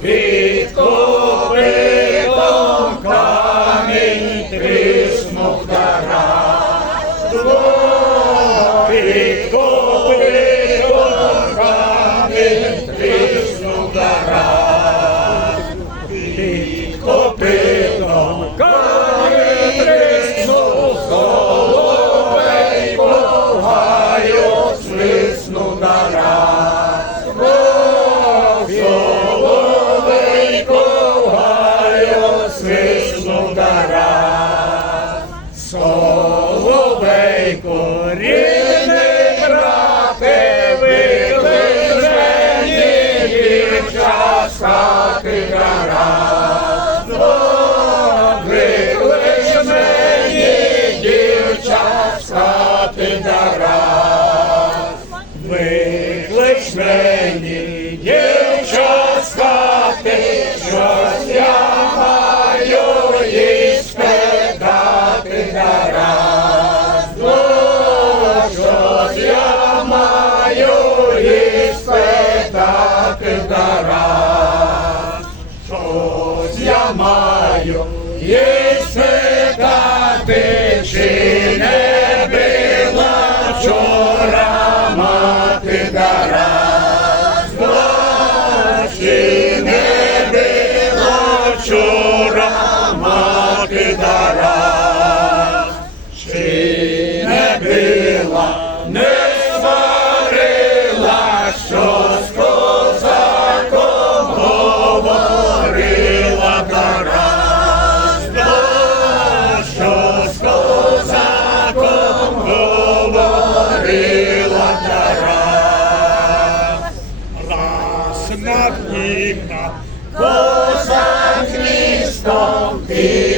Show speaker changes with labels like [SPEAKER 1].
[SPEAKER 1] під копитом камінь тріснув Тараство. Під копитом камінь тріснув Тарас. Під копитом Соловейко, рідний брате, викличені дівча з хати гаразд. Виклич дівча з хати гаразд. Виклич мені дівча гаразд. Чи не била вчора мати гаразд. Чи не била, на півна, козак містом під